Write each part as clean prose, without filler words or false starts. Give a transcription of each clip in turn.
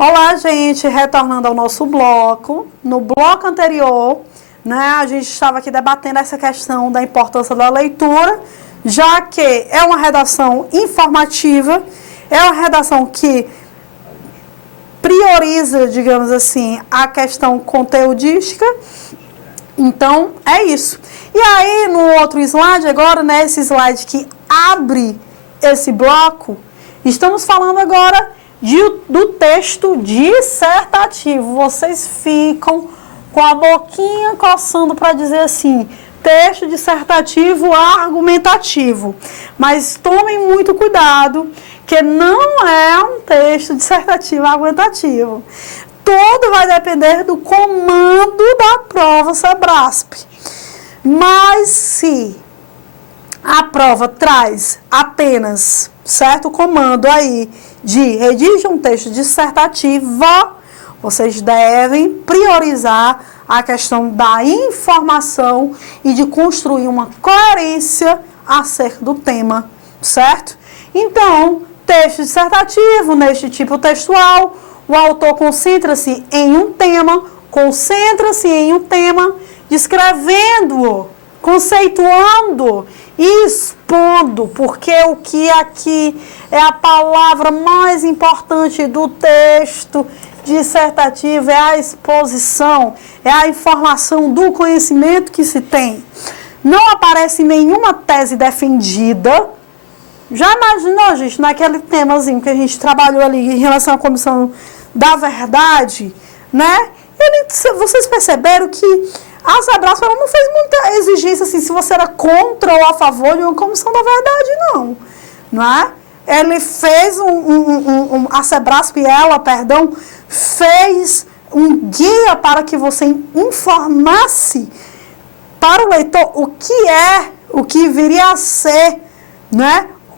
Olá, gente, retornando ao nosso bloco. No bloco anterior, a gente estava aqui debatendo essa questão da importância da leitura, já que é uma redação informativa, é uma redação que prioriza, digamos assim, a questão conteudística. Então, é isso. E aí, no outro slide agora, esse slide que abre esse bloco, estamos falando agora do texto dissertativo. Vocês ficam com a boquinha coçando para dizer assim, texto dissertativo argumentativo. Mas tomem muito cuidado, que não é um texto dissertativo argumentativo. Tudo vai depender do comando da prova Sebrasp. Mas se a prova traz apenas certo comando aí de redigir um texto dissertativo, vocês devem priorizar a questão da informação e de construir uma coerência acerca do tema, certo? Então, texto dissertativo, neste tipo textual, o autor concentra-se em um tema, descrevendo-o, conceituando e expondo, porque o que aqui é a palavra mais importante do texto dissertativo é a exposição, é a informação do conhecimento que se tem. Não aparece nenhuma tese defendida. Já imaginou, gente, naquele temazinho que a gente trabalhou ali em relação à comissão da verdade, vocês perceberam que a Sebrasp não fez muita exigência assim, se você era contra ou a favor de uma comissão da verdade, não é? Ele fez a Sebrasp, fez um guia para que você informasse para o leitor o que viria a ser,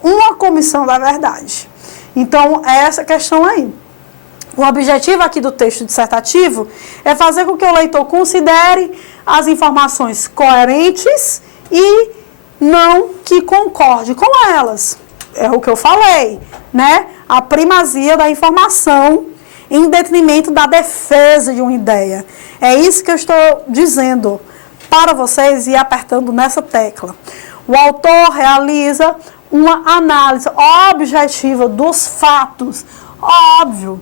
uma comissão da verdade. Então, é essa questão aí. O objetivo aqui do texto dissertativo é fazer com que o leitor considere as informações coerentes e não que concorde com elas. É o que eu falei, A primazia da informação em detrimento da defesa de uma ideia. É isso que eu estou dizendo para vocês e apertando nessa tecla. O autor realiza uma análise objetiva dos fatos, óbvio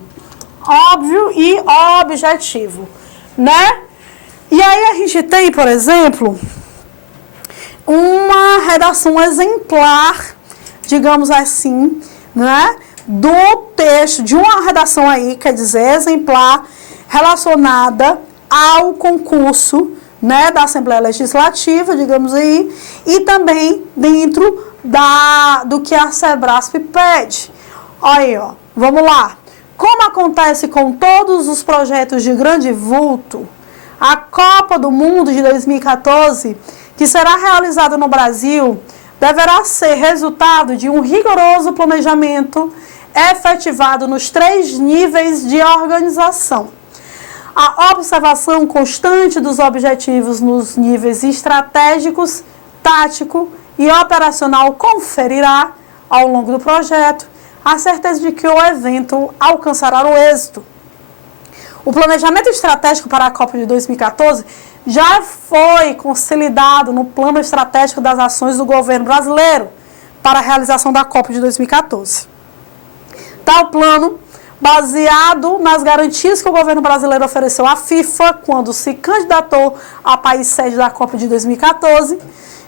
e objetivo, E aí a gente tem, por exemplo, uma redação exemplar, digamos assim, do texto, de uma redação aí, quer dizer, exemplar, relacionada ao concurso, da Assembleia Legislativa, digamos aí, e também dentro do que a Sebrasp pede. Aí, vamos lá. Como acontece com todos os projetos de grande vulto, a Copa do Mundo de 2014, que será realizada no Brasil, deverá ser resultado de um rigoroso planejamento efetivado nos 3 níveis de organização. A observação constante dos objetivos nos níveis estratégicos, tático e operacional conferirá, ao longo do projeto, a certeza de que o evento alcançará o êxito. O planejamento estratégico para a Copa de 2014 já foi consolidado no plano estratégico das ações do governo brasileiro para a realização da Copa de 2014. Tal plano, baseado nas garantias que o governo brasileiro ofereceu à FIFA quando se candidatou a país sede da Copa de 2014,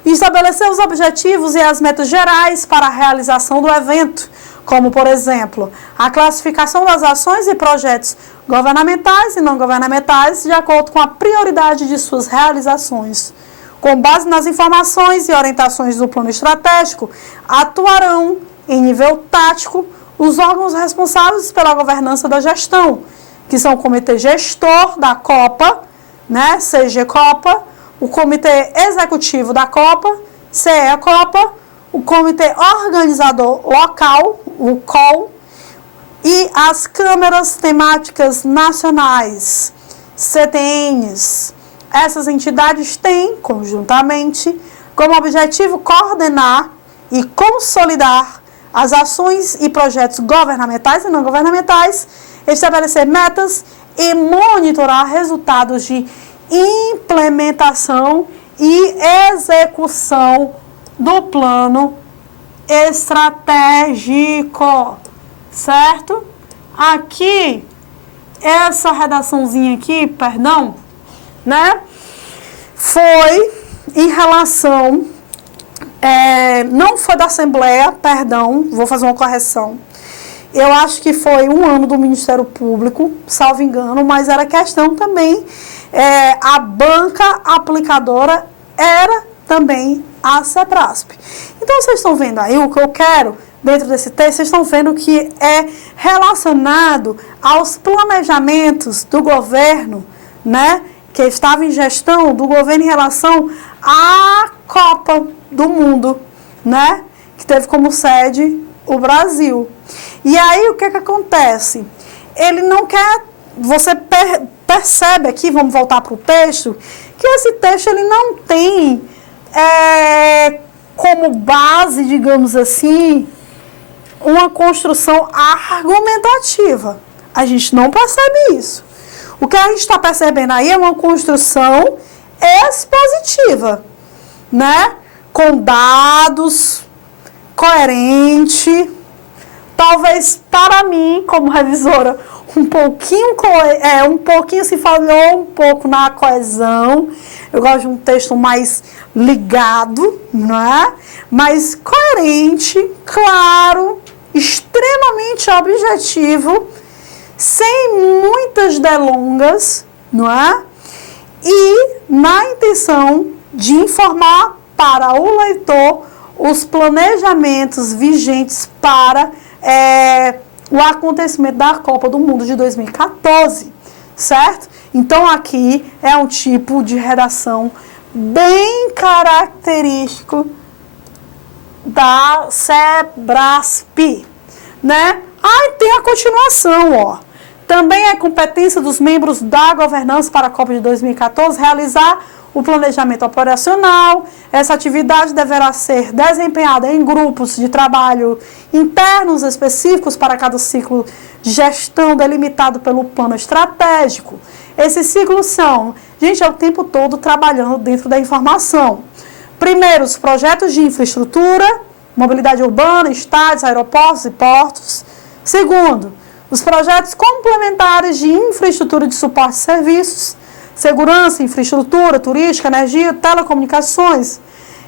estabeleceu os objetivos e as metas gerais para a realização do evento, como, por exemplo, a classificação das ações e projetos governamentais e não governamentais de acordo com a prioridade de suas realizações. Com base nas informações e orientações do plano estratégico, atuarão, em nível tático, os órgãos responsáveis pela governança da gestão, que são o Comitê Gestor da Copa, CG Copa, o Comitê Executivo da Copa, CE Copa, o Comitê Organizador Local, o COL, e as Câmaras Temáticas Nacionais, CTNs. Essas entidades têm, conjuntamente, como objetivo coordenar e consolidar as ações e projetos governamentais e não governamentais estabelecer metas e monitorar resultados de implementação e execução do plano estratégico, certo? Aqui, essa redaçãozinha aqui, perdão, né? Foi em relação, não foi da Assembleia, perdão, vou fazer uma correção. Eu acho que foi um ano do Ministério Público, salvo engano, mas era questão também, a banca aplicadora era também a CEPRASP. Então, vocês estão vendo aí o que eu quero dentro desse texto, vocês estão vendo que é relacionado aos planejamentos do governo, né, que estava em gestão do governo em relação à Copa do Mundo, né, que teve como sede o Brasil. E aí, o que acontece? Ele não quer, você percebe aqui, vamos voltar para o texto, que esse texto ele não tem como base, digamos assim, uma construção argumentativa. A gente não percebe isso. O que a gente está percebendo aí é uma construção expositiva, né? Com dados, coerente. Talvez para mim, como revisora, um pouquinho se falhou um pouco na coesão. Eu gosto de um texto mais ligado, não é? Mais coerente, claro, extremamente objetivo, sem muitas delongas, não é? E na intenção de informar para o leitor os planejamentos vigentes para o acontecimento da Copa do Mundo de 2014, certo? Então, aqui é um tipo de redação bem característico da CEPRASP, né? Aí tem a continuação, ó. Também é competência dos membros da governança para a Copa de 2014 realizar o planejamento operacional. Essa atividade deverá ser desempenhada em grupos de trabalho internos específicos para cada ciclo de gestão delimitado pelo plano estratégico. Esses ciclos são, gente, é o tempo todo trabalhando dentro da informação. Primeiro, os projetos de infraestrutura, mobilidade urbana, estádios, aeroportos e portos. Segundo, os projetos complementares de infraestrutura de suporte e serviços, segurança, infraestrutura, turística, energia, telecomunicações.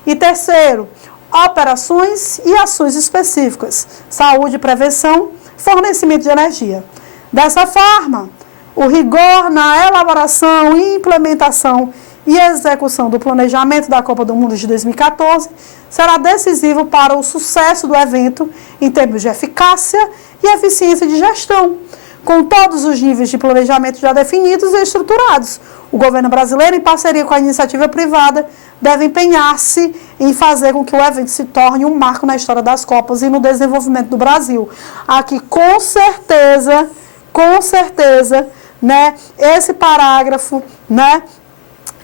E terceiro, operações e ações específicas, saúde, prevenção, fornecimento de energia. Dessa forma, o rigor na elaboração, implementação e execução do planejamento da Copa do Mundo de 2014 será decisivo para o sucesso do evento em termos de eficácia e eficiência de gestão, com todos os níveis de planejamento já definidos e estruturados. O governo brasileiro, em parceria com a iniciativa privada, deve empenhar-se em fazer com que o evento se torne um marco na história das Copas e no desenvolvimento do Brasil. Aqui, com certeza, né, esse parágrafo, né,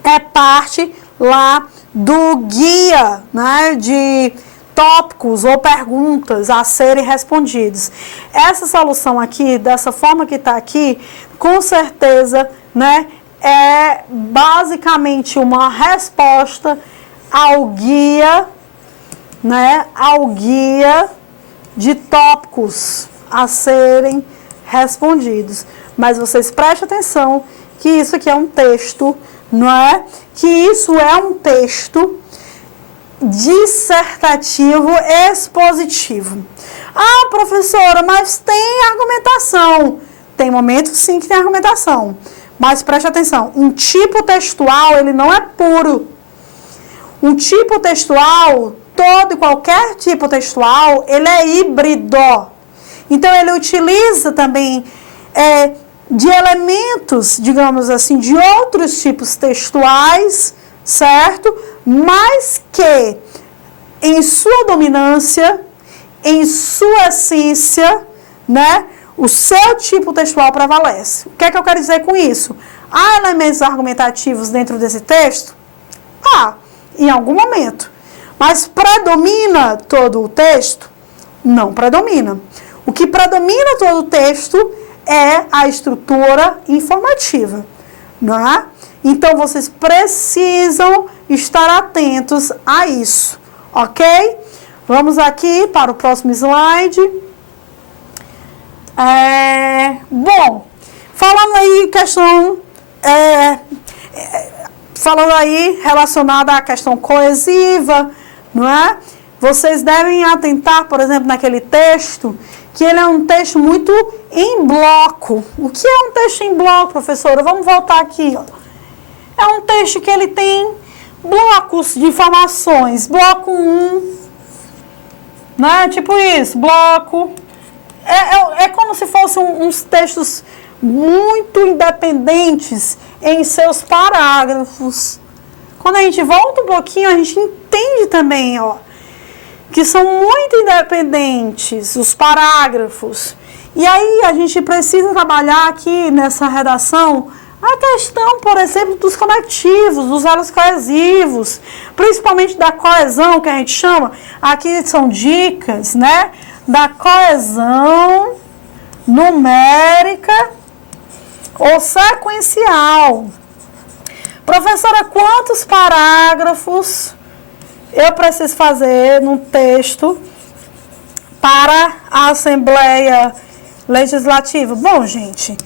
é parte lá do guia, né, de tópicos ou perguntas a serem respondidos. Essa solução aqui, dessa forma que está aqui, com certeza, né, é basicamente uma resposta ao guia, né, ao guia de tópicos a serem respondidos. Mas vocês prestem atenção que isso aqui é um texto, não é? Que isso é um texto dissertativo expositivo. Ah, professora, mas tem argumentação. Tem momentos sim que tem argumentação. Mas preste atenção, um tipo textual, ele não é puro. Um tipo textual, todo e qualquer tipo textual, ele é híbrido. Então, ele utiliza também de elementos, digamos assim, de outros tipos textuais, certo? Mas que, em sua dominância, em sua essência, né, o seu tipo textual prevalece. O que é que eu quero dizer com isso? Há elementos argumentativos dentro desse texto? Há, em algum momento. Mas predomina todo o texto? Não predomina. O que predomina todo o texto é a estrutura informativa, não é? Então, vocês precisam estar atentos a isso, ok? Vamos aqui para o próximo slide. Bom, falando aí falando aí relacionada à questão coesiva, não é? Vocês devem atentar, por exemplo, naquele texto, que ele é um texto muito em bloco. O que é um texto em bloco, professora? Vamos voltar aqui, ó. É um texto que ele tem blocos de informações. Bloco 1, né? Tipo isso, bloco. É como se fossem uns textos muito independentes em seus parágrafos. Quando a gente volta um pouquinho, a gente entende também, ó, que são muito independentes os parágrafos. E aí a gente precisa trabalhar aqui nessa redação a questão, por exemplo, dos conectivos, dos elos coesivos, principalmente da coesão, que a gente chama, aqui são dicas, né, da coesão numérica ou sequencial. Professora, quantos parágrafos eu preciso fazer no texto para a Assembleia Legislativa? Bom, gente,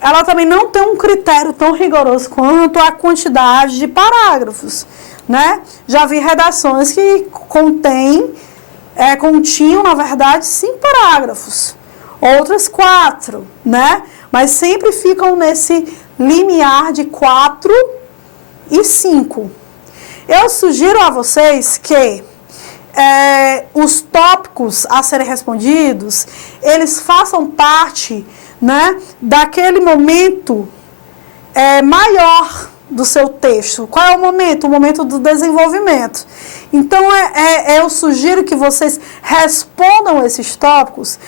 ela também não tem um critério tão rigoroso quanto a quantidade de parágrafos, né? Já vi redações que continham, na verdade, 5 parágrafos, outras 4, né? Mas sempre ficam nesse limiar de 4 e 5. Eu sugiro a vocês que os tópicos a serem respondidos, eles façam parte, né, daquele momento maior do seu texto. Qual é o momento? O momento do desenvolvimento. Então, eu sugiro que vocês respondam esses tópicos,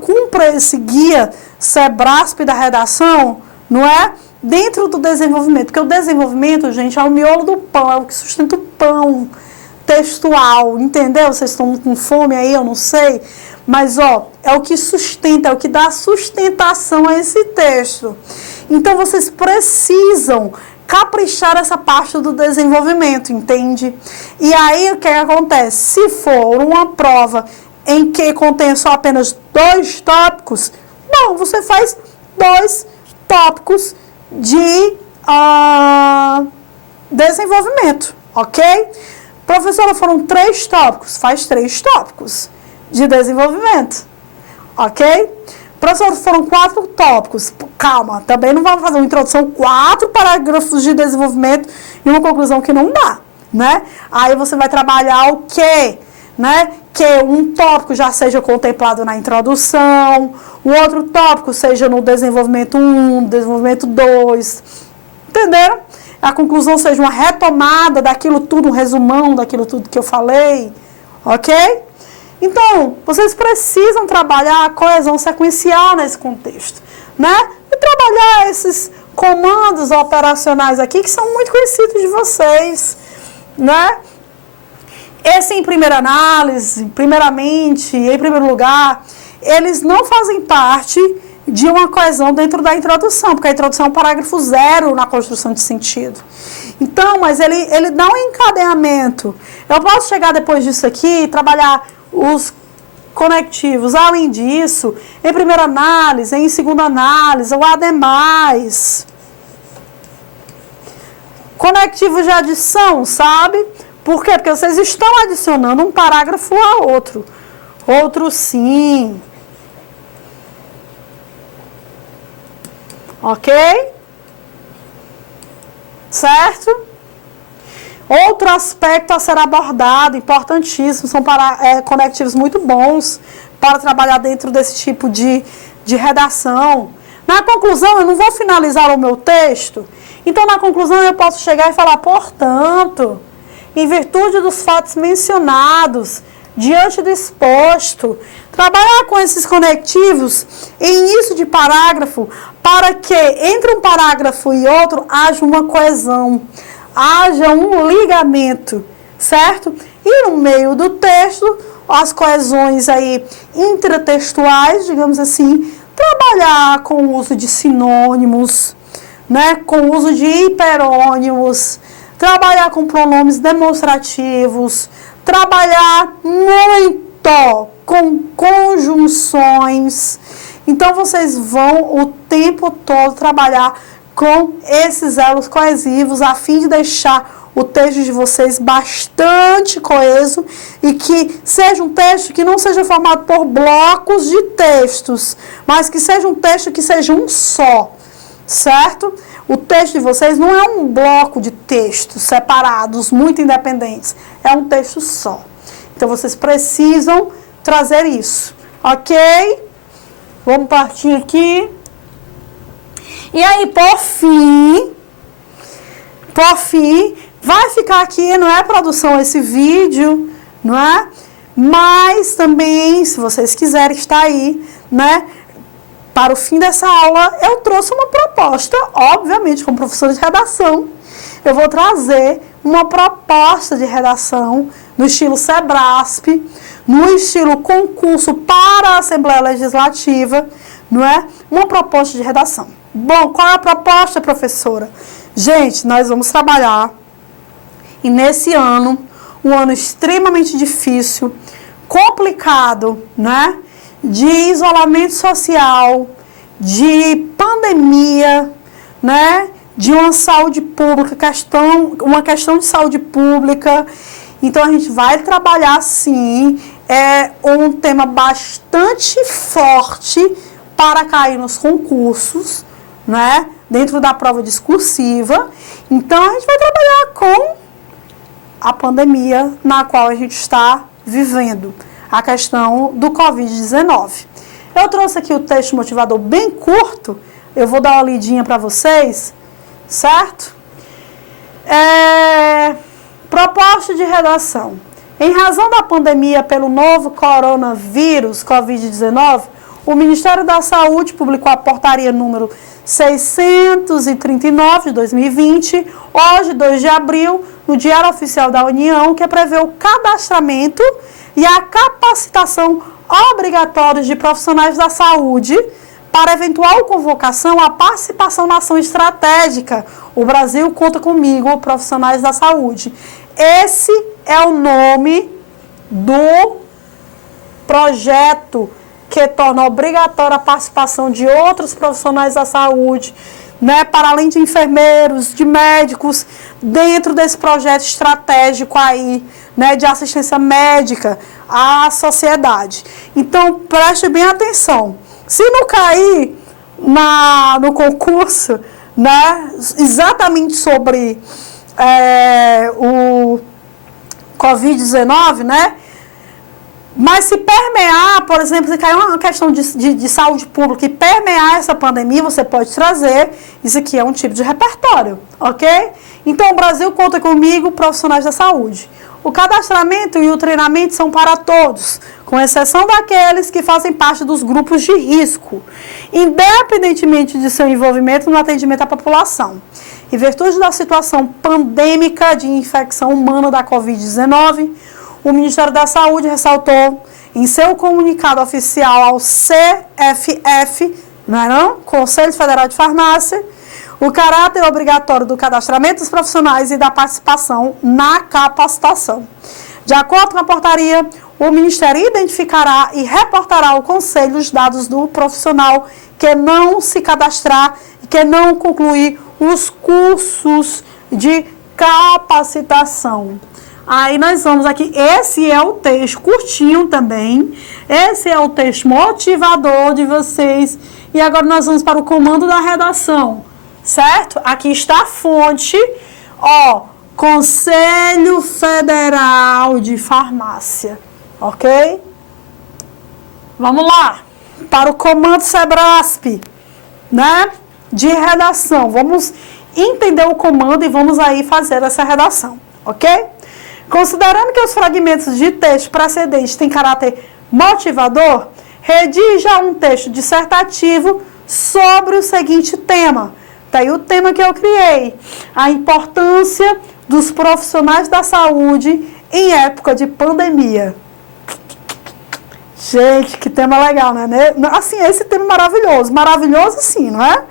cumpra esse guia SEBRASP da redação, não é? Dentro do desenvolvimento, porque o desenvolvimento, gente, é o miolo do pão, é o que sustenta o pão textual, entendeu? Vocês estão com fome aí, eu não sei, mas, ó, é o que sustenta, é o que dá sustentação a esse texto. Então, vocês precisam caprichar essa parte do desenvolvimento, entende? E aí, o que acontece? Se for uma prova em que contém só apenas 2 tópicos, bom, você faz 2 tópicos de desenvolvimento, ok? Professora, foram 3 tópicos, faz 3 tópicos de desenvolvimento, ok? Professora, foram 4 tópicos, calma, também não vamos fazer uma introdução, 4 parágrafos de desenvolvimento e uma conclusão que não dá, né? Aí você vai trabalhar o quê? Né? Que um tópico já seja contemplado na introdução, o outro tópico seja no desenvolvimento 1, desenvolvimento 2, entenderam? A conclusão seja uma retomada daquilo tudo, um resumão daquilo tudo que eu falei, ok? Então, vocês precisam trabalhar a coesão sequencial nesse contexto, né? E trabalhar esses comandos operacionais aqui que são muito conhecidos de vocês, né? Esse, em primeira análise, primeiramente, em primeiro lugar, eles não fazem parte de uma coesão dentro da introdução, porque a introdução é um parágrafo 0 na construção de sentido. Então, mas ele dá um encadeamento. Eu posso chegar depois disso aqui e trabalhar os conectivos. Além disso, em primeira análise, em segunda análise, ou ademais. Conectivos de adição, sabe? Por quê? Porque vocês estão adicionando um parágrafo a outro. Outro sim. Ok? Certo? Outro aspecto a ser abordado, importantíssimo, são conectivos muito bons para trabalhar dentro desse tipo de redação. Na conclusão, eu não vou finalizar o meu texto, então na conclusão eu posso chegar e falar, portanto, em virtude dos fatos mencionados, diante do exposto, trabalhar com esses conectivos em início de parágrafo, para que entre um parágrafo e outro haja uma coesão, haja um ligamento, certo? E no meio do texto, as coesões aí intratextuais, digamos assim, trabalhar com o uso de sinônimos, né, com o uso de hiperônimos, trabalhar com pronomes demonstrativos, trabalhar muito com conjunções. Então, vocês vão o tempo todo trabalhar com esses elos coesivos a fim de deixar o texto de vocês bastante coeso e que seja um texto que não seja formado por blocos de textos, mas que seja um texto que seja um só, certo? O texto de vocês não é um bloco de textos separados, muito independentes, é um texto só. Então, vocês precisam trazer isso, ok? Vamos partir aqui. E aí, por fim, vai ficar aqui, não é, produção, esse vídeo, não é? Mas também, se vocês quiserem estar aí, né, para o fim dessa aula, eu trouxe uma proposta, obviamente, como professora de redação, eu vou trazer uma proposta de redação no estilo SEBRASP, no estilo concurso para a Assembleia Legislativa, não é? Uma proposta de redação. Bom, qual é a proposta, professora? Gente, nós vamos trabalhar, e nesse ano, um ano extremamente difícil, complicado, né? De isolamento social, de pandemia, né? De uma saúde pública, uma questão de saúde pública. Então, a gente vai trabalhar, sim, um tema bastante forte para cair nos concursos, né? Dentro da prova discursiva. Então, a gente vai trabalhar com a pandemia na qual a gente está vivendo, a questão do Covid-19. Eu trouxe aqui o texto motivador bem curto, eu vou dar uma lidinha para vocês, certo? Proposta de redação. Em razão da pandemia pelo novo coronavírus, Covid-19, o Ministério da Saúde publicou a portaria número 639 de 2020, hoje, 2 de abril, no Diário Oficial da União, que prevê o cadastramento e a capacitação obrigatórios de profissionais da saúde para eventual convocação à participação na ação estratégica. O Brasil conta comigo, profissionais da saúde. Esse é o nome do projeto que torna obrigatória a participação de outros profissionais da saúde, né, para além de enfermeiros, de médicos, dentro desse projeto estratégico aí, né, de assistência médica à sociedade. Então, preste bem atenção. Se não cair no concurso, né, exatamente sobre o Covid-19, né, mas se permear, por exemplo, se cair uma questão de saúde pública e permear essa pandemia, você pode trazer. Isso aqui é um tipo de repertório, ok? Então, o Brasil conta comigo, profissionais da saúde. O cadastramento e o treinamento são para todos, com exceção daqueles que fazem parte dos grupos de risco, independentemente de seu envolvimento no atendimento à população. Em virtude da situação pandêmica de infecção humana da Covid-19, o Ministério da Saúde ressaltou em seu comunicado oficial ao CFF, Conselho Federal de Farmácia, o caráter obrigatório do cadastramento dos profissionais e da participação na capacitação. De acordo com a portaria, o Ministério identificará e reportará ao Conselho os dados do profissional que não se cadastrar e que não concluir os cursos de capacitação. Aí nós vamos aqui, esse é o texto curtinho também, esse é o texto motivador de vocês. E agora nós vamos para o comando da redação, certo? Aqui está a fonte, ó, Conselho Federal de Farmácia, ok? Vamos lá, para o comando SEBRASP, né, de redação. Vamos entender o comando e vamos aí fazer essa redação, ok? Considerando que os fragmentos de texto precedentes têm caráter motivador, redija um texto dissertativo sobre o seguinte tema. Daí o tema que eu criei, a importância dos profissionais da saúde em época de pandemia. Gente, que tema legal, né? Assim, esse tema maravilhoso. Maravilhoso, sim, não é?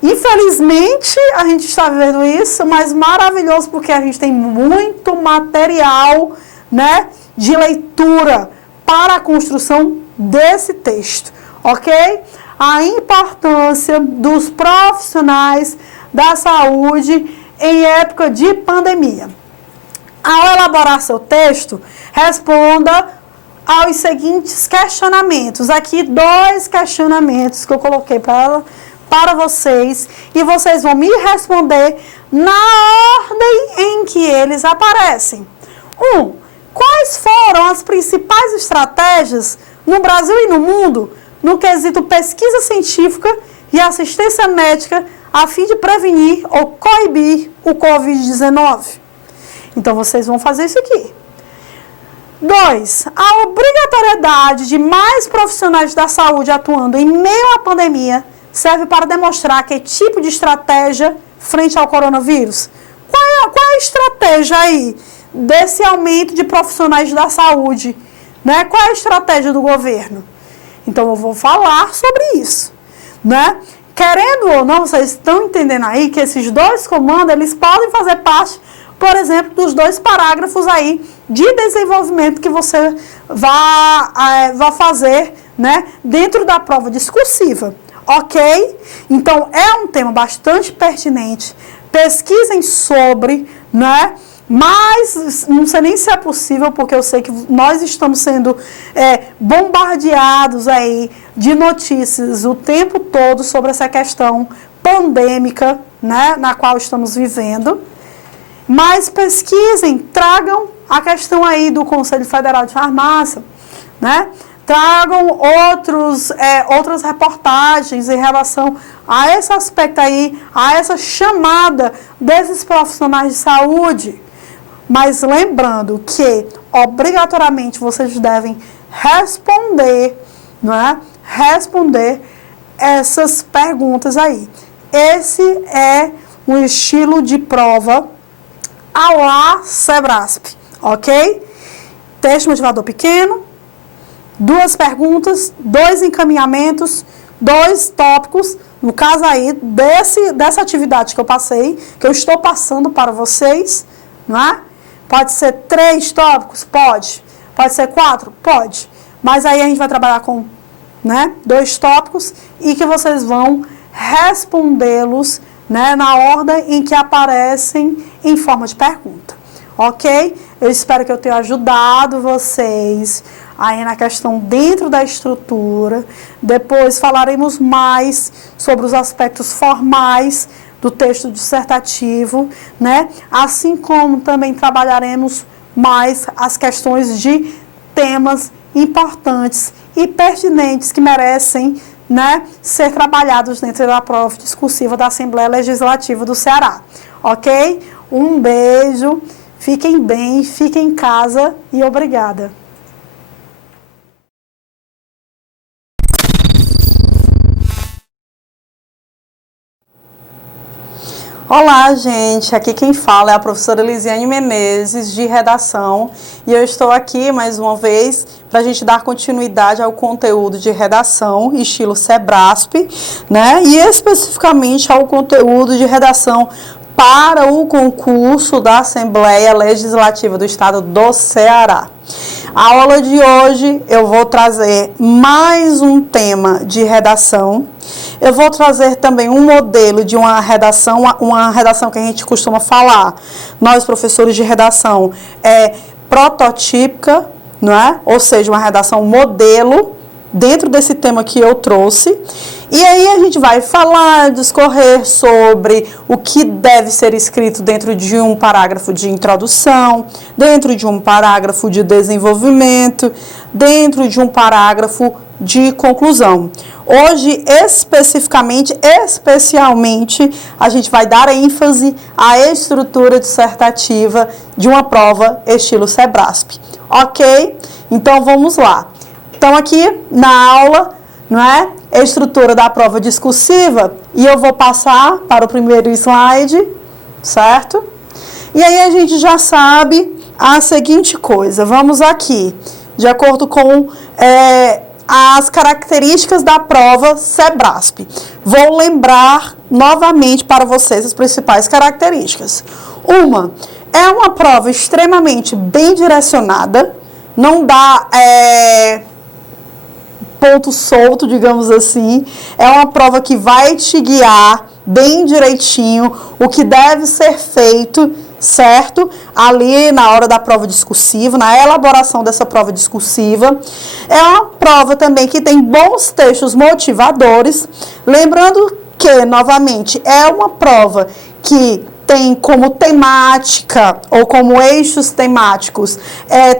Infelizmente, a gente está vivendo isso, mas maravilhoso porque a gente tem muito material, né, de leitura para a construção desse texto, ok? A importância dos profissionais da saúde em época de pandemia. Ao elaborar seu texto, responda aos seguintes questionamentos. Aqui, 2 questionamentos que eu coloquei para vocês, e vocês vão me responder na ordem em que eles aparecem. 1. Quais foram as principais estratégias no Brasil e no mundo no quesito pesquisa científica e assistência médica a fim de prevenir ou coibir o Covid-19? Então, vocês vão fazer isso aqui. 2. A obrigatoriedade de mais profissionais da saúde atuando em meio à pandemia serve para demonstrar que tipo de estratégia frente ao coronavírus? Qual é a estratégia aí desse aumento de profissionais da saúde? Né? Qual é a estratégia do governo? Então, eu vou falar sobre isso. Né? Querendo ou não, vocês estão entendendo aí que esses 2 comandos, eles podem fazer parte, por exemplo, dos 2 parágrafos aí de desenvolvimento que você vai fazer, né, dentro da prova discursiva. Ok? Então, é um tema bastante pertinente. Pesquisem sobre, né? Mas não sei nem se é possível, porque eu sei que nós estamos sendo bombardeados aí de notícias o tempo todo sobre essa questão pandêmica, né, na qual estamos vivendo. Mas pesquisem, tragam a questão aí do Conselho Federal de Farmácia, né? Tragam outras reportagens em relação a esse aspecto aí, a essa chamada desses profissionais de saúde. Mas lembrando que, obrigatoriamente, vocês devem responder, não é? Responder essas perguntas aí. Esse é um estilo de prova à la Sebrasp, ok? Texto motivador pequeno, 2 perguntas, 2 encaminhamentos, 2 tópicos, no caso aí dessa atividade que eu passei, que eu estou passando para vocês, não é? Pode ser 3 tópicos? Pode. Pode ser 4? Pode. Mas aí a gente vai trabalhar com, né, 2 tópicos e que vocês vão respondê-los, né, na ordem em que aparecem em forma de pergunta. Ok? Eu espero que eu tenha ajudado vocês aí na questão dentro da estrutura. Depois falaremos mais sobre os aspectos formais do texto dissertativo, né? Assim como também trabalharemos mais as questões de temas importantes e pertinentes que merecem, né, ser trabalhados dentro da prova discursiva da Assembleia Legislativa do Ceará. Ok? Um beijo, fiquem bem, fiquem em casa e obrigada. Olá, gente, aqui quem fala é a professora Elisiane Menezes, de redação, e eu estou aqui mais uma vez para a gente dar continuidade ao conteúdo de redação, estilo Sebrasp, né, e especificamente ao conteúdo de redação para o concurso da Assembleia Legislativa do Estado do Ceará. A aula de hoje eu vou trazer mais um tema de redação. Eu vou trazer também um modelo de uma redação que a gente costuma falar. Nós, professores de redação, prototípica, não é? Ou seja, uma redação modelo, dentro desse tema que eu trouxe. E aí a gente vai falar, discorrer sobre o que deve ser escrito dentro de um parágrafo de introdução, dentro de um parágrafo de desenvolvimento, dentro de um parágrafo de conclusão. Hoje, especialmente, a gente vai dar ênfase à estrutura dissertativa de uma prova estilo Sebrasp. Ok? Então, vamos lá. Então, aqui na aula, não é? Estrutura da prova discursiva, e eu vou passar para o primeiro slide, certo? E aí a gente já sabe a seguinte coisa. Vamos aqui. de acordo com as características da prova SEBRASP. Vou lembrar novamente para vocês as principais características. É uma prova extremamente bem direcionada, não dá ponto solto, digamos assim. É uma prova que vai te guiar bem direitinho o que deve ser feito, certo? Ali na hora da prova discursiva, na elaboração dessa prova discursiva. É uma prova também que tem bons textos motivadores. Lembrando que, novamente, é uma prova que tem como temática ou como eixos temáticos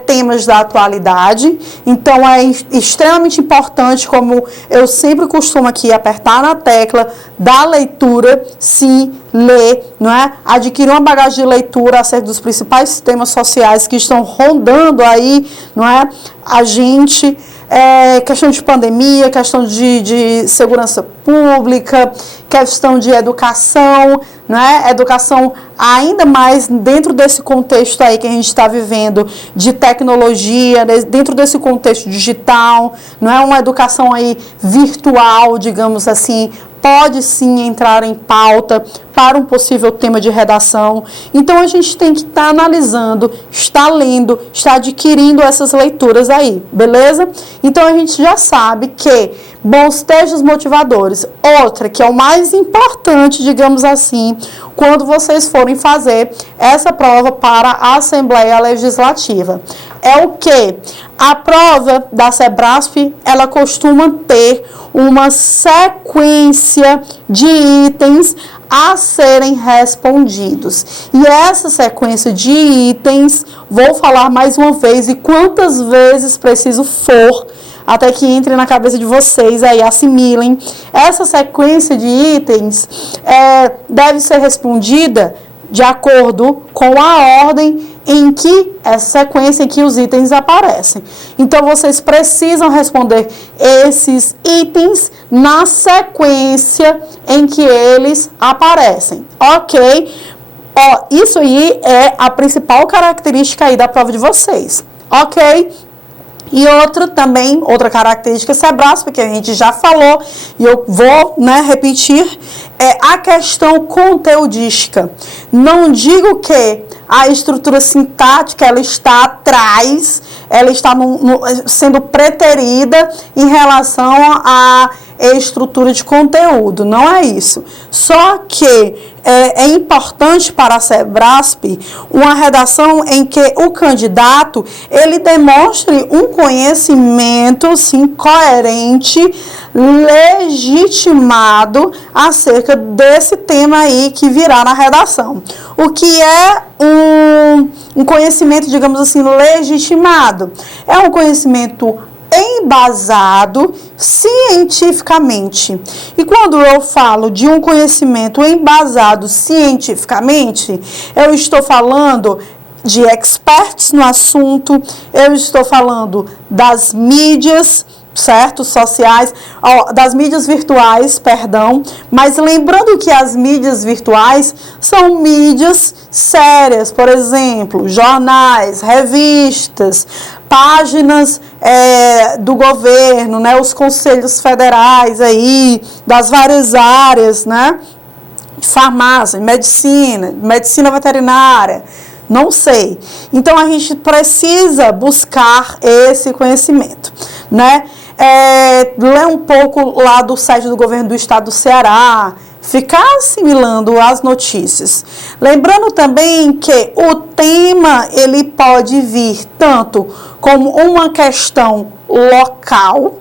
temas da atualidade. Então, é extremamente importante, como eu sempre costumo aqui apertar na tecla da leitura, sim, ler, não é? Adquirir uma bagagem de leitura acerca dos principais temas sociais que estão rondando aí, não é? A gente... questão de pandemia, questão de segurança pública, questão de educação, né? Educação ainda mais dentro desse contexto aí que a gente está vivendo de tecnologia, dentro desse contexto digital, não é uma educação aí virtual, digamos assim, pode sim entrar em pauta para um possível tema de redação. Então, a gente tem que estar analisando, estar lendo, estar adquirindo essas leituras aí, beleza? Então, a gente já sabe que bons textos motivadores. Outra, que é o mais importante, digamos assim, quando vocês forem fazer essa prova para a Assembleia Legislativa. É o quê? A prova da SEBRASP, ela costuma ter uma sequência de itens a serem respondidos. E essa sequência de itens, vou falar mais uma vez e quantas vezes preciso for, até que entre na cabeça de vocês aí, assimilem. Essa sequência de itens deve ser respondida de acordo com a ordem em que essa sequência em que os itens aparecem. Então, vocês precisam responder esses itens na sequência em que eles aparecem, ok? Isso aí é a principal característica aí da prova de vocês, ok? E outra característica SEBRASP, que a gente já falou, e eu vou repetir, é a questão conteudística. Não digo que a estrutura sintática ela está atrás, ela está sendo preterida em relação à estrutura de conteúdo, não é isso. Só que é importante para a SEBRASP uma redação em que o candidato ele demonstre um conhecimento sim, coerente, legitimado acerca desse tema aí que virá na redação. O que é um conhecimento, digamos assim, legitimado? É um conhecimento embasado cientificamente. E quando eu falo de um conhecimento embasado cientificamente, eu estou falando de experts no assunto, eu estou falando das mídias, certo? Sociais, das mídias virtuais, perdão, mas lembrando que as mídias virtuais são mídias sérias, por exemplo, jornais, revistas, páginas do governo, os conselhos federais aí, das várias áreas, farmácia, medicina veterinária, não sei. Então, a gente precisa buscar esse conhecimento, ler um pouco lá do site do governo do estado do Ceará, ficar assimilando as notícias. Lembrando também que o tema, ele pode vir tanto como uma questão local,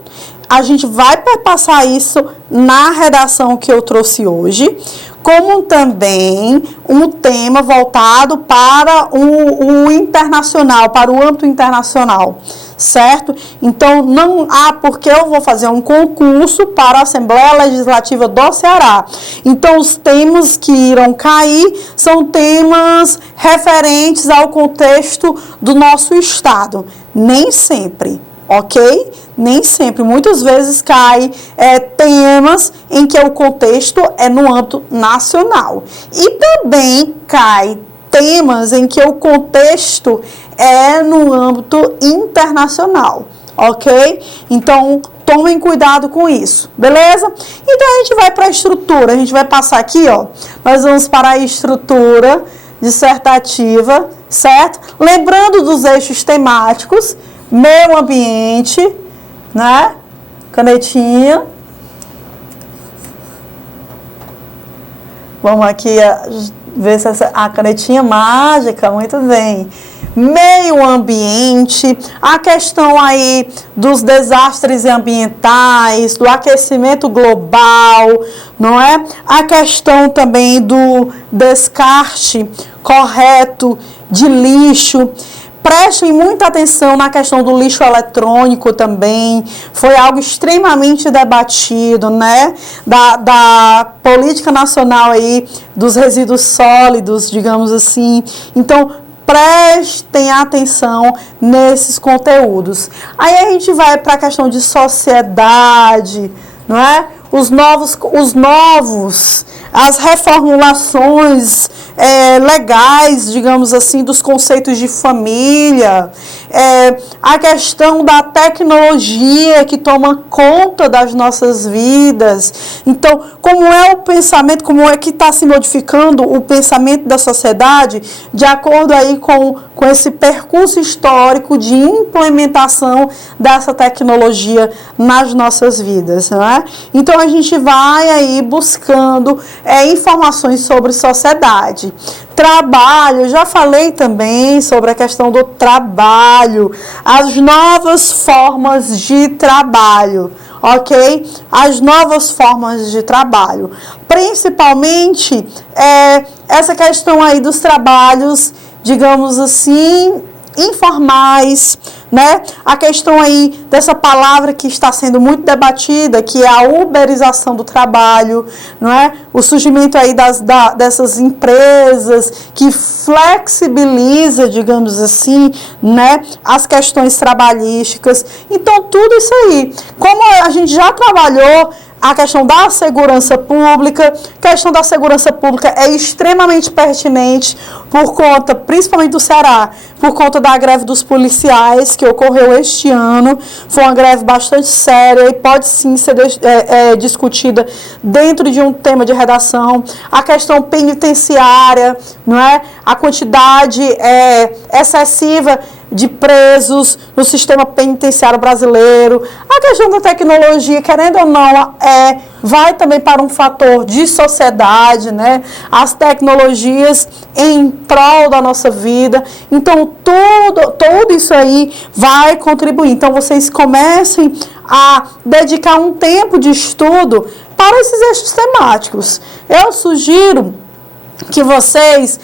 a gente vai perpassar isso na redação que eu trouxe hoje, como também um tema voltado para o internacional, para o âmbito internacional, certo? Então, não há porque eu vou fazer um concurso para a Assembleia Legislativa do Ceará. Então, os temas que irão cair são temas referentes ao contexto do nosso estado. Nem sempre, ok? Nem sempre. Muitas vezes cai temas em que o contexto é no âmbito nacional. E também cai temas em que o contexto é no âmbito internacional, ok? Então, tomem cuidado com isso, beleza? Então, a gente vai para a estrutura, a gente vai passar aqui, ó, nós vamos para a estrutura dissertativa, certo? Lembrando dos eixos temáticos, meio ambiente, né? Canetinha. Vamos aqui ver se a canetinha mágica, muito bem. Meio ambiente, a questão aí dos desastres ambientais, do aquecimento global, não é? A questão também do descarte correto de lixo. Prestem muita atenção na questão do lixo eletrônico também, foi algo extremamente debatido, né, da política nacional aí dos resíduos sólidos, digamos assim. Então, prestem atenção nesses conteúdos. Aí a gente vai para a questão de sociedade, não é? Os novos, as reformulações legais, digamos assim, dos conceitos de família, a questão da tecnologia que toma conta das nossas vidas. Então, como é o pensamento, como é que está se modificando o pensamento da sociedade de acordo aí com esse percurso histórico de implementação dessa tecnologia nas nossas vidas, não é? Então, a gente vai aí buscando informações sobre sociedade. Trabalho, eu já falei também sobre a questão do trabalho, as novas formas de trabalho, ok? As novas formas de trabalho. Principalmente, essa questão aí dos trabalhos, digamos assim, informais, né? A questão aí dessa palavra que está sendo muito debatida, que é a uberização do trabalho, não é? O surgimento aí dessas empresas que flexibiliza, digamos assim, né? As questões trabalhísticas. Então, tudo isso aí. Como a gente já trabalhou a questão da segurança pública, é extremamente pertinente por conta, principalmente do Ceará, por conta da greve dos policiais que ocorreu este ano. Foi uma greve bastante séria e pode sim ser discutida dentro de um tema de redação. A questão penitenciária, não é? A quantidade excessiva de presos no sistema penitenciário brasileiro. A questão da tecnologia, querendo ou não, vai também para um fator de sociedade, né? As tecnologias em prol da nossa vida. Então, tudo isso aí vai contribuir. Então, vocês comecem a dedicar um tempo de estudo para esses eixos temáticos. Eu sugiro que vocês,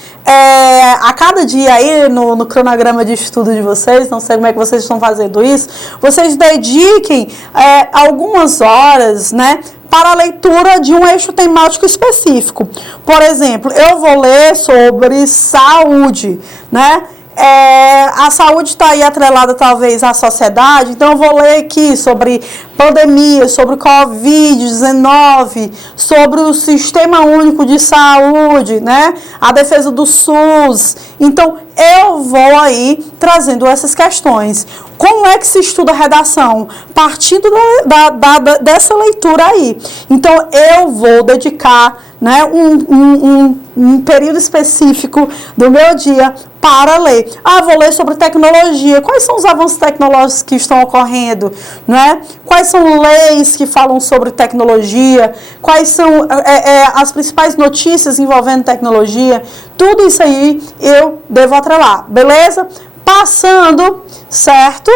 a cada dia aí no cronograma de estudo de vocês, não sei como é que vocês estão fazendo isso, vocês dediquem algumas horas, né, para a leitura de um eixo temático específico. Por exemplo, eu vou ler sobre saúde, né? A saúde está aí atrelada talvez à sociedade, então eu vou ler aqui sobre pandemia, sobre Covid-19, sobre o Sistema Único de Saúde, né? A defesa do SUS. Então, eu vou aí trazendo essas questões. Como é que se estuda a redação? Partindo dessa leitura aí. Então, eu vou dedicar, né, um período específico do meu dia para ler. Vou ler sobre tecnologia. Quais são os avanços tecnológicos que estão ocorrendo, né? Quais são leis que falam sobre tecnologia? Quais são as principais notícias envolvendo tecnologia? Tudo isso aí eu devo atrelar, beleza? Passando, certo?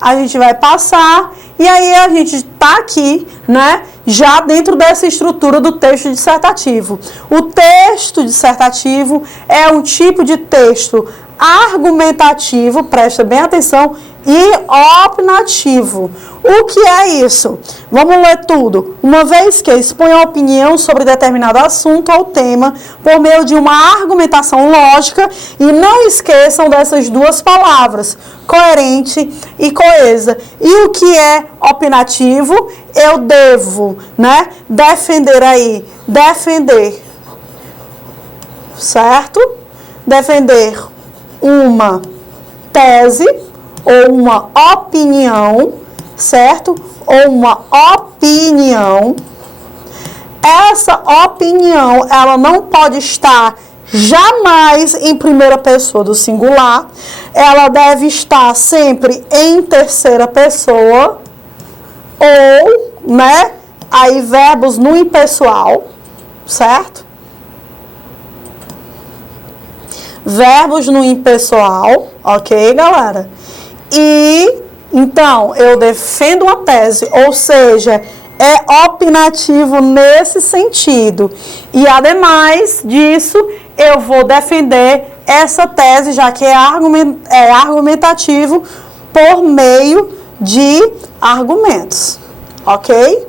A gente vai passar e aí a gente está aqui, né? Já dentro dessa estrutura do texto dissertativo. O texto dissertativo é um tipo de texto argumentativo, presta bem atenção, e opinativo. O que é isso? Vamos ler tudo. Uma vez que expõe a opinião sobre determinado assunto ou tema por meio de uma argumentação lógica, e não esqueçam dessas duas palavras, coerente e coesa. E o que é opinativo? Eu devo, né, defender, certo? defender uma tese ou uma opinião, certo? Ou uma opinião. Essa opinião, ela não pode estar jamais em primeira pessoa do singular. Ela deve estar sempre em terceira pessoa ou, né, aí verbos no impessoal, certo? Verbos no impessoal, ok, galera? E, então, eu defendo uma tese, ou seja, é opinativo nesse sentido. E, ademais disso, eu vou defender essa tese, já que é argumentativo por meio de argumentos, ok?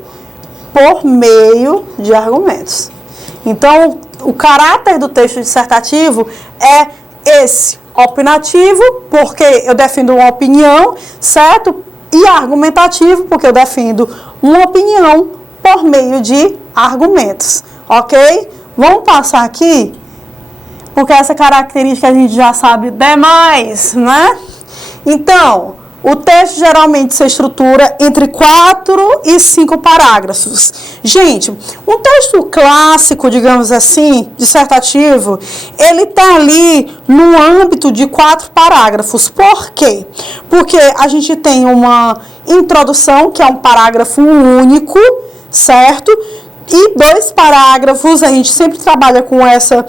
Por meio de argumentos. Então, o caráter do texto dissertativo é esse, opinativo, porque eu defendo uma opinião, certo? E argumentativo, porque eu defendo uma opinião por meio de argumentos, ok? Vamos passar aqui, porque essa característica a gente já sabe demais, né? Então, o texto geralmente se estrutura entre 4 e 5 parágrafos. Gente, um texto clássico, digamos assim, dissertativo, ele está ali no âmbito de 4 parágrafos. Por quê? Porque a gente tem uma introdução, que é um parágrafo único, certo? E 2 parágrafos, a gente sempre trabalha com essa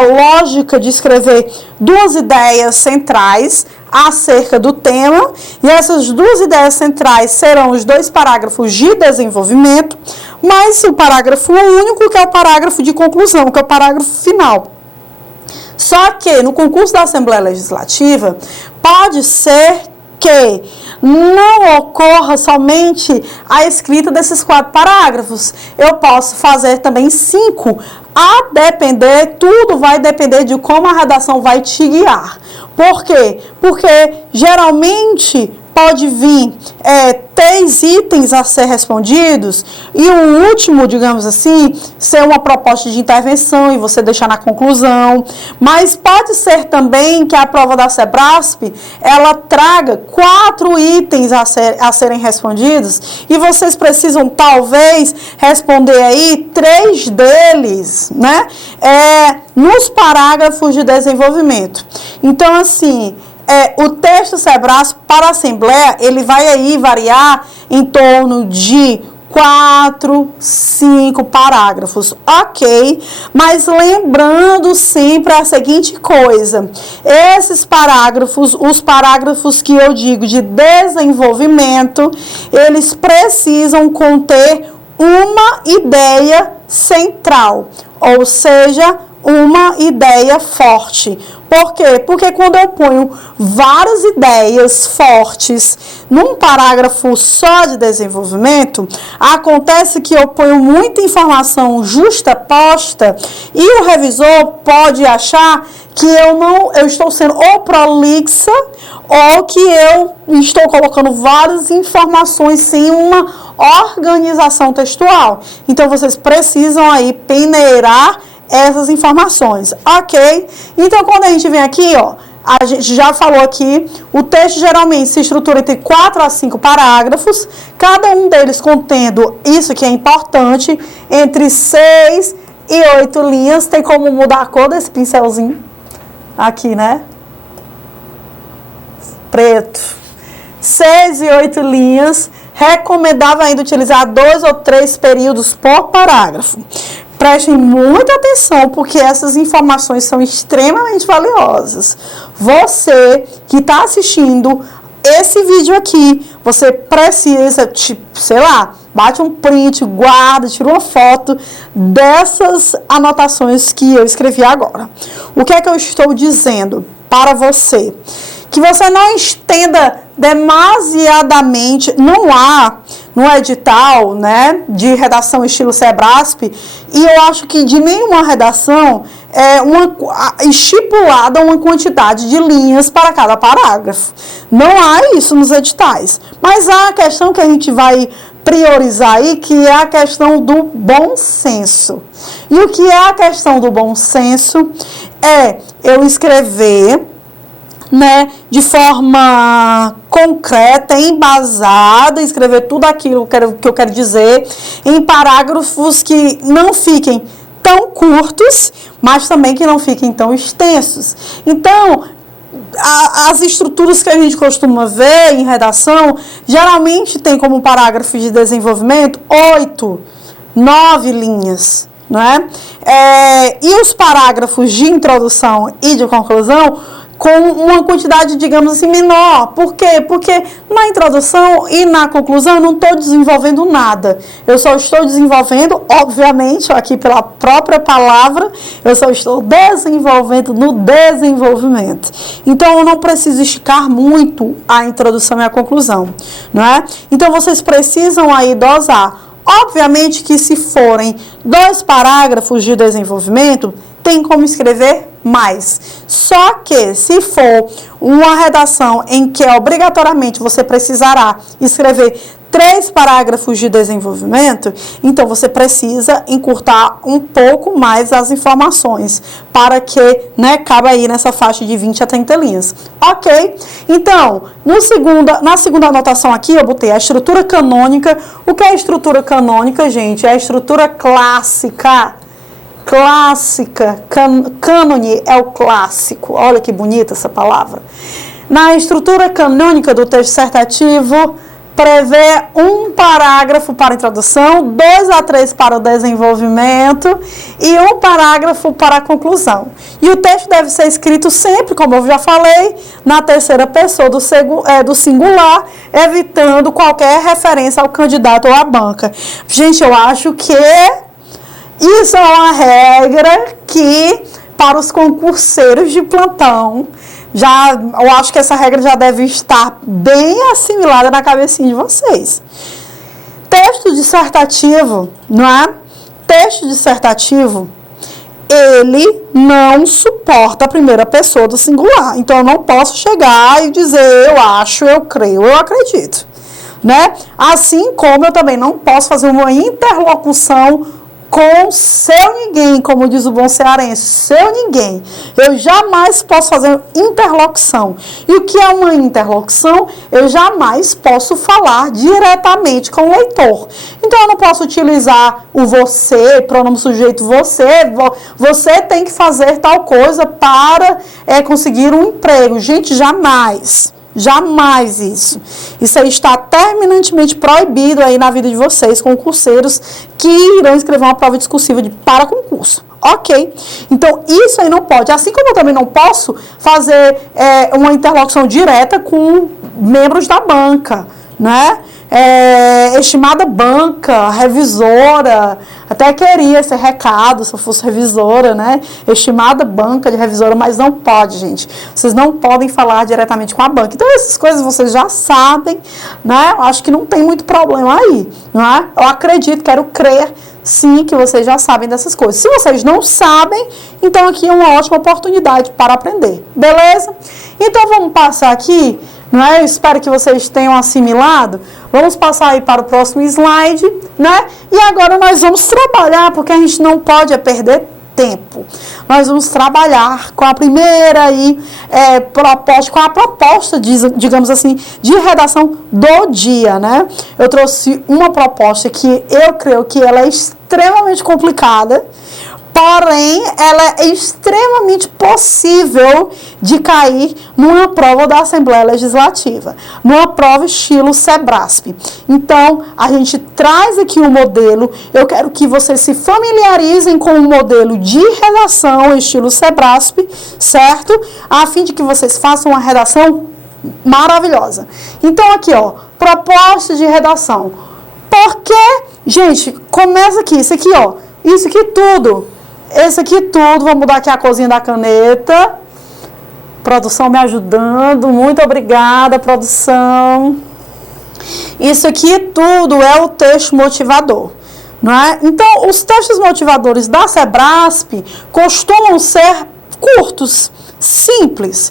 lógica de escrever 2 ideias centrais acerca do tema, e essas 2 ideias centrais serão os 2 parágrafos de desenvolvimento, mais o parágrafo único, que é o parágrafo de conclusão, que é o parágrafo final. Só que no concurso da Assembleia Legislativa, pode ser que não ocorra somente a escrita desses 4 parágrafos. Eu posso fazer também 5, a depender, tudo vai depender de como a redação vai te guiar. Por quê? Porque geralmente pode vir 3 itens a ser respondidos e o último, digamos assim, ser uma proposta de intervenção e você deixar na conclusão. Mas pode ser também que a prova da Sebrasp, ela traga 4 itens a serem respondidos e vocês precisam talvez responder aí 3 deles, né? Nos parágrafos de desenvolvimento. Então, assim, o texto Sebrasp para a Assembleia, ele vai aí variar em torno de 4, 5 parágrafos, ok? Mas lembrando sempre a seguinte coisa, esses parágrafos, os parágrafos que eu digo de desenvolvimento, eles precisam conter uma ideia central, ou seja, uma ideia forte. Por quê? Porque quando eu ponho várias ideias fortes num parágrafo só de desenvolvimento, acontece que eu ponho muita informação justaposta e o revisor pode achar que eu estou sendo ou prolixa ou que eu estou colocando várias informações sem uma organização textual. Então, vocês precisam aí peneirar essas informações, ok? Então, quando a gente vem aqui, ó, a gente já falou aqui, o texto geralmente se estrutura entre 4 a 5 parágrafos, cada um deles contendo, isso que é importante, entre 6 e 8 linhas. Tem como mudar a cor desse pincelzinho? Aqui, né? Preto. 6 e 8 linhas. Recomendável ainda utilizar 2 ou 3 períodos por parágrafo. Prestem muita atenção, porque essas informações são extremamente valiosas. Você que está assistindo esse vídeo aqui, você precisa, sei lá, bate um print, guarda, tira uma foto dessas anotações que eu escrevi agora. O que é que eu estou dizendo para você? Que você não estenda demasiadamente, não há no edital, né, de redação estilo Sebrasp, e eu acho que de nenhuma redação estipulada uma quantidade de linhas para cada parágrafo. Não há isso nos editais. Mas há a questão que a gente vai priorizar aí, que é a questão do bom senso. E o que é a questão do bom senso? é eu escrever, né, de forma concreta, embasada, escrever tudo aquilo que eu quero dizer em parágrafos que não fiquem tão curtos, mas também que não fiquem tão extensos. Então, as estruturas que a gente costuma ver em redação, geralmente tem como parágrafo de desenvolvimento 8, 9 linhas, não é? E os parágrafos de introdução e de conclusão com uma quantidade, digamos assim, menor. Por quê? Porque na introdução e na conclusão eu não estou desenvolvendo nada. Eu só estou desenvolvendo, obviamente, aqui pela própria palavra, eu só estou desenvolvendo no desenvolvimento. Então, eu não preciso esticar muito a introdução e a conclusão, não é? Então, vocês precisam aí dosar. Obviamente que se forem 2 parágrafos de desenvolvimento, tem como escrever mais. Só que se for uma redação em que obrigatoriamente você precisará escrever 3 parágrafos de desenvolvimento, então você precisa encurtar um pouco mais as informações para que, né, caiba aí nessa faixa de 20 a 30 linhas. Ok? Então, na segunda anotação aqui, eu botei a estrutura canônica. O que é a estrutura canônica, gente? É a estrutura clássica. Cânone é o clássico. Olha que bonita essa palavra. Na estrutura canônica do texto dissertativo, prevê 1 parágrafo para a introdução, 2 a 3 para o desenvolvimento e 1 parágrafo para a conclusão. E o texto deve ser escrito sempre, como eu já falei, na terceira pessoa do singular, evitando qualquer referência ao candidato ou à banca. Gente, eu acho que isso é uma regra que, para os concurseiros de plantão, eu acho que essa regra já deve estar bem assimilada na cabecinha de vocês. Texto dissertativo, não é? Texto dissertativo, ele não suporta a primeira pessoa do singular. Então, eu não posso chegar e dizer eu acho, eu creio, eu acredito, né? Assim como eu também não posso fazer uma interlocução com seu ninguém, como diz o bom cearense, seu ninguém. Eu jamais posso fazer interlocução. E o que é uma interlocução? Eu jamais posso falar diretamente com o leitor. Então, eu não posso utilizar o você, pronome sujeito você. Você tem que fazer tal coisa para conseguir um emprego. Gente, jamais. Jamais isso. Isso aí está terminantemente proibido aí na vida de vocês, concurseiros que irão escrever uma prova discursiva para concurso. Ok? Então, isso aí não pode. Assim como eu também não posso fazer uma interlocução direta com membros da banca, né? Estimada banca, revisora, até queria esse recado se eu fosse revisora, né? Estimada banca de revisora, mas não pode, gente. Vocês não podem falar diretamente com a banca. Então, essas coisas vocês já sabem, né? Eu acho que não tem muito problema aí, não é? Eu acredito, quero crer, sim, que vocês já sabem dessas coisas. Se vocês não sabem, então aqui é uma ótima oportunidade para aprender, beleza? Então, vamos passar aqui, não é? Eu espero que vocês tenham assimilado. Vamos passar aí para o próximo slide, né? E agora nós vamos trabalhar, porque a gente não pode perder tempo. Nós vamos trabalhar com a primeira aí, proposta, digamos assim, de redação do dia, né? Eu trouxe uma proposta que eu creio que ela é extremamente complicada, porém, ela é extremamente possível de cair numa prova da Assembleia Legislativa, numa prova estilo Sebrasp. Então, a gente traz aqui um modelo, eu quero que vocês se familiarizem com o modelo de redação estilo Sebrasp, certo? A fim de que vocês façam uma redação maravilhosa. Então, aqui, ó, proposta de redação. Porque, gente, começa aqui, isso aqui, ó, isso aqui tudo. Esse aqui tudo, vou mudar aqui a corzinha da caneta. Produção me ajudando, muito obrigada, produção. Isso aqui tudo é o texto motivador, não é? Então, os textos motivadores da Sebrasp costumam ser curtos, simples.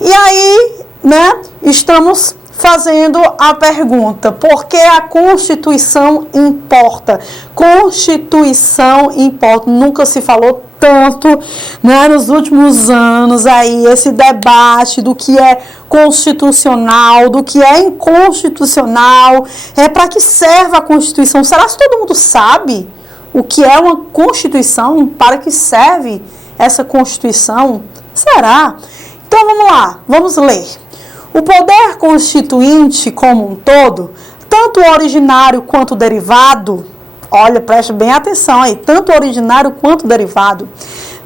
E aí, né, estamos fazendo a pergunta, por que a Constituição importa? Constituição importa, nunca se falou tanto, né, nos últimos anos aí, esse debate do que é constitucional, do que é inconstitucional, para que serve a Constituição? Será que todo mundo sabe o que é uma Constituição? Para que serve essa Constituição? Será? Então vamos lá, vamos ler. O poder constituinte como um todo, tanto o originário quanto o derivado, olha, preste bem atenção aí, tanto o originário quanto o derivado,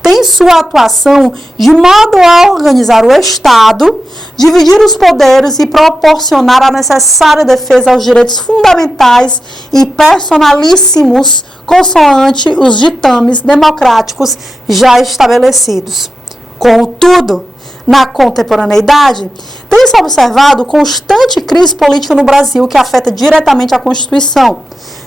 tem sua atuação de modo a organizar o Estado, dividir os poderes e proporcionar a necessária defesa aos direitos fundamentais e personalíssimos consoante os ditames democráticos já estabelecidos. Contudo, na contemporaneidade, tem-se observado constante crise política no Brasil que afeta diretamente a Constituição.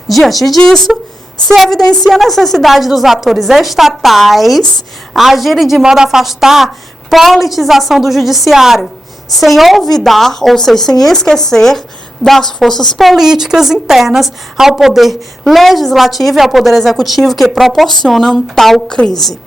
Diante disso, se evidencia a necessidade dos atores estatais agirem de modo a afastar politização do judiciário, sem olvidar, ou seja, sem esquecer das forças políticas internas ao poder legislativo e ao poder executivo que proporcionam tal crise.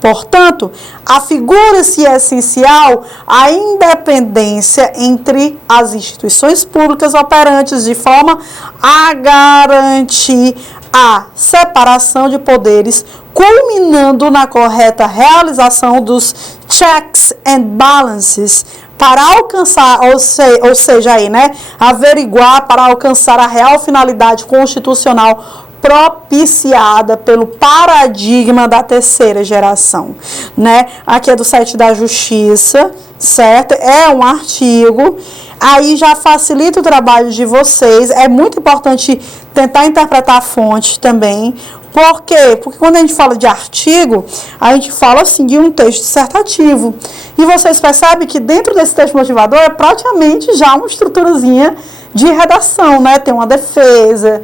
Portanto, afigura-se essencial a independência entre as instituições públicas operantes de forma a garantir a separação de poderes, culminando na correta realização dos checks and balances para alcançar, ou seja, aí, né, averiguar para alcançar a real finalidade constitucional propiciada pelo paradigma da terceira geração, né? Aqui é do site da Justiça, certo? É um artigo, aí já facilita o trabalho de vocês. É muito importante tentar interpretar a fonte também. Por quê? Porque quando a gente fala de artigo, a gente fala assim de um texto dissertativo. E vocês percebem que dentro desse texto motivador é praticamente já uma estruturazinha de redação, né? Tem uma defesa,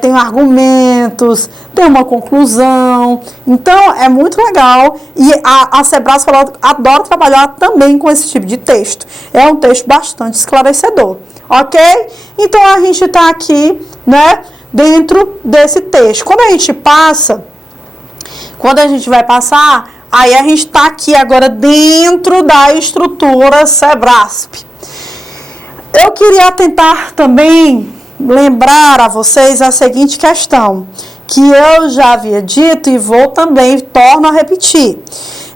tem argumentos, tem uma conclusão. Então, é muito legal. E a Sebrasp adora trabalhar também com esse tipo de texto. É um texto bastante esclarecedor, ok? Então, a gente está aqui, né, dentro desse texto. Quando a gente vai passar, aí a gente está aqui agora dentro da estrutura Sebrasp. Eu queria tentar também lembrar a vocês a seguinte questão, que eu já havia dito e torno a repetir.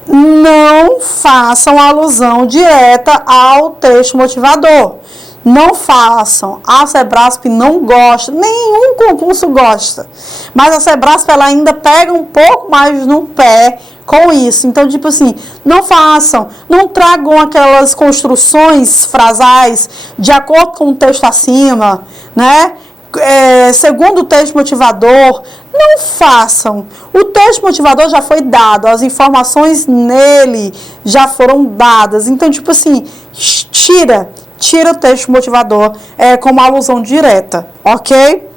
Não façam alusão direta ao texto motivador. Não façam. A Sebrasp não gosta, nenhum concurso gosta. Mas a Sebrasp ela ainda pega um pouco mais no pé com isso. Então, tipo assim, não façam, não tragam aquelas construções frasais de acordo com o texto acima, né? Segundo o texto motivador, não façam. O texto motivador já foi dado, as informações nele já foram dadas. Então, tipo assim, tira o texto motivador como alusão direta, ok?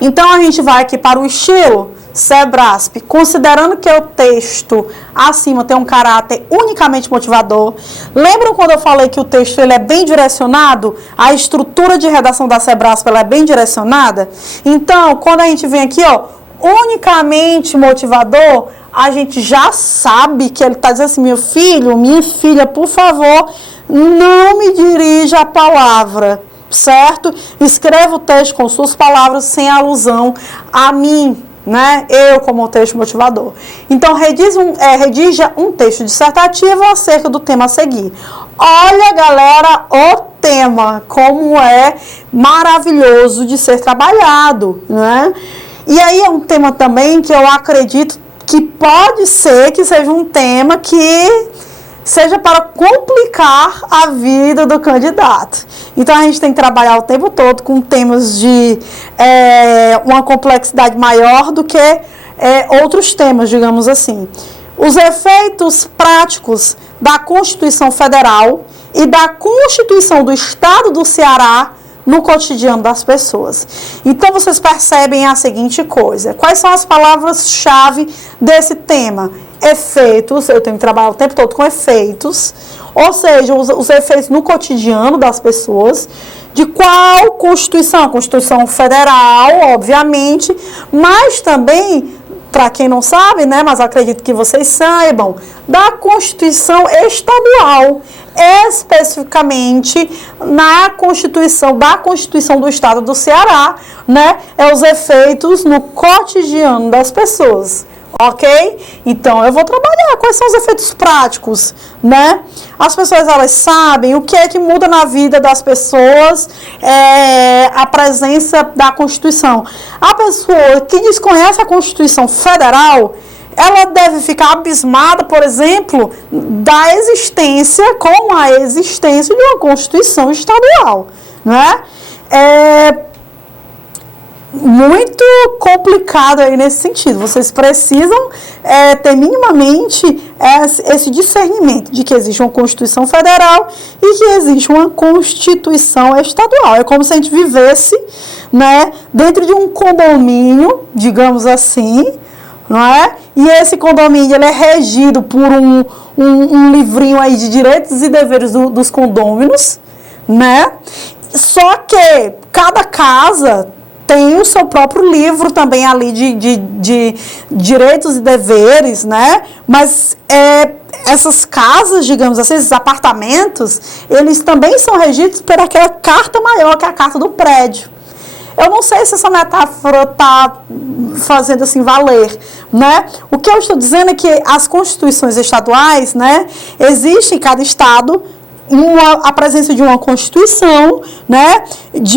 Então, a gente vai aqui para o estilo Sebrasp, considerando que o texto acima tem um caráter unicamente motivador. Lembram quando eu falei que o texto ele é bem direcionado? A estrutura de redação da Sebrasp ela é bem direcionada? Então, quando a gente vem aqui, ó, unicamente motivador, a gente já sabe que ele está dizendo assim, meu filho, minha filha, por favor, não me dirija a palavra, certo? Escreva o texto com suas palavras, sem alusão a mim, né? Eu como texto motivador. Então, redija um texto dissertativo acerca do tema a seguir. Olha, galera, o tema, como é maravilhoso de ser trabalhado, né? E aí é um tema também que eu acredito que pode ser que seja um tema que seja para complicar a vida do candidato. Então, a gente tem que trabalhar o tempo todo com temas de uma complexidade maior do que outros temas, digamos assim. Os efeitos práticos da Constituição Federal e da Constituição do Estado do Ceará no cotidiano das pessoas. Então, vocês percebem a seguinte coisa. Quais são as palavras-chave desse tema? Efeitos, eu tenho que trabalhar o tempo todo com efeitos, ou seja, os efeitos no cotidiano das pessoas. De qual Constituição? Constituição Federal, obviamente, mas também para quem não sabe, né, mas acredito que vocês saibam, da Constituição Estadual, especificamente na Constituição do Estado do Ceará, né, os efeitos no cotidiano das pessoas. Ok? Então, eu vou trabalhar quais são os efeitos práticos, né? As pessoas, elas sabem o que é que muda na vida das pessoas, a presença da Constituição. A pessoa que desconhece a Constituição Federal, ela deve ficar abismada, por exemplo, da existência, com a existência de uma Constituição Estadual, né? Muito complicado aí nesse sentido. Vocês precisam ter minimamente esse discernimento de que existe uma Constituição Federal e que existe uma Constituição Estadual. É como se a gente vivesse, né, dentro de um condomínio, digamos assim, não é? E esse condomínio, ele é regido por um livrinho aí de direitos e deveres dos condôminos, né? Só que cada casa tem o seu próprio livro também ali de direitos e deveres, né? Mas essas casas, digamos assim, esses apartamentos, eles também são regidos por aquela carta maior, que é a carta do prédio. Eu não sei se essa metáfora está fazendo assim valer, né? O que eu estou dizendo é que as constituições estaduais, né, existem em cada estado a presença de uma Constituição, né?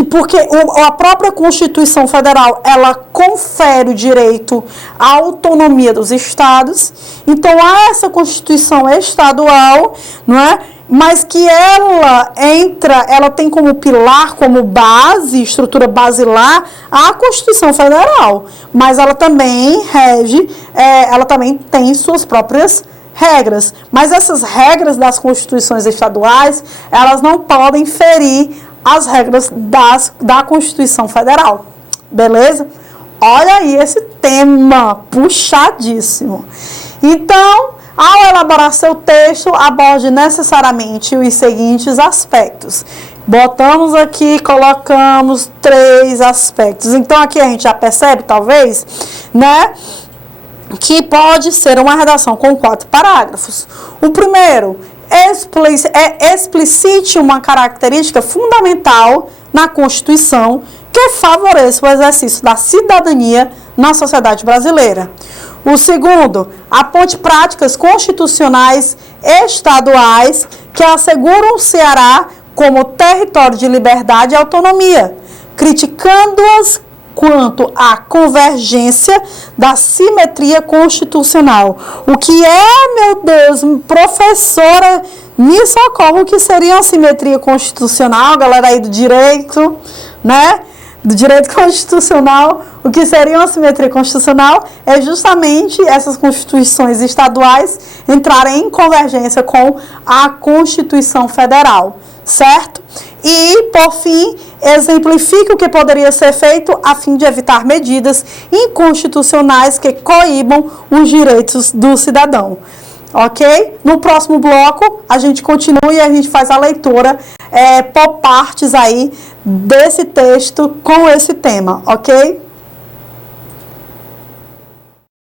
Porque a própria Constituição Federal, ela confere o direito à autonomia dos estados. Então, há essa Constituição estadual, não é? Mas que ela tem como pilar, como base, estrutura basilar, a Constituição Federal. Mas ela também rege, ela também tem suas próprias regras, mas essas regras das constituições estaduais, elas não podem ferir as regras da Constituição Federal, beleza? Olha aí esse tema puxadíssimo. Então, ao elaborar seu texto, aborde necessariamente os seguintes aspectos. Botamos aqui, colocamos 3 aspectos. Então, aqui a gente já percebe, talvez, né, que pode ser uma redação com 4 parágrafos. O primeiro, explicite uma característica fundamental na Constituição que favoreça o exercício da cidadania na sociedade brasileira. O segundo, aponte práticas constitucionais estaduais que asseguram o Ceará como território de liberdade e autonomia, criticando-as quanto à convergência da simetria constitucional. O que meu Deus, professora, me socorre, o que seria uma simetria constitucional, galera aí do direito, né? Do direito constitucional, o que seria uma simetria constitucional é justamente essas constituições estaduais entrarem em convergência com a Constituição Federal, certo? E, por fim, exemplifique o que poderia ser feito a fim de evitar medidas inconstitucionais que coíbam os direitos do cidadão. Ok? No próximo bloco, a gente continua e a gente faz a leitura por partes aí desse texto com esse tema, ok?